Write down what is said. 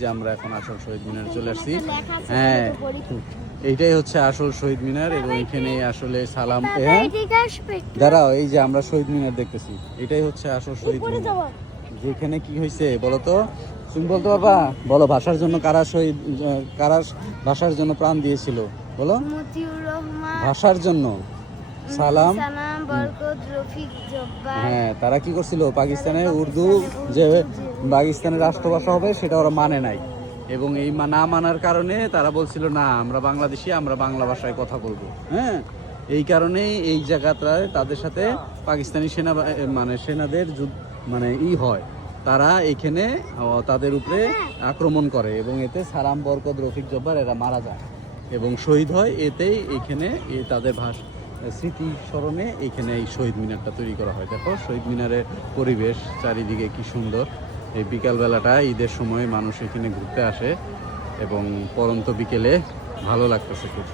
যে আমরা এখন আসল শহীদ মিনারে চলে আসছি। হ্যাঁ, এইটাই হচ্ছে আসল শহীদ মিনার এবং এখানে আসলে সালাম। দাঁড়াও, এই যে আমরা শহীদ মিনার দেখতেছি, এটাই হচ্ছে আসল শহীদ মিনার। যেখানে কি হয়েছে বলো তো, তুমি বলতে পারবা? বলো, ভাষার জন্য কারা ভাষার জন্য প্রাণ দিয়েছিল বলো? ভাষার জন্য সালাম, হ্যাঁ। তারা কি করছিল? পাকিস্তানে উর্দু যে পাকিস্তানের রাষ্ট্রভাষা হবে সেটা ওরা মানে নাই, এবং এই না মানার কারণে তারা বলছিল না আমরা বাংলাদেশি, আমরা বাংলা ভাষায় কথা বলবো। হ্যাঁ, এই কারণেই এই জায়গাটায় তাদের সাথে পাকিস্তানি সেনাদের হয়। তারা এখানে তাদের উপরে আক্রমণ করে এবং এতে সালাম, বরকত, রফিক, জব্বার এরা মারা যায় এবং শহীদ হয়। এতেই এখানে তাদের স্মৃতি স্মরণে এখানে এই শহীদ মিনারটা তৈরি করা হয়। দেখো শহীদ মিনারের পরিবেশ চারিদিকে কি সুন্দর। এই বিকালবেলাটা ঈদের সময় মানুষ এখানে ঘুরতে আসে এবং পরন্ত বিকেলে ভালো লাগতেছে খুব।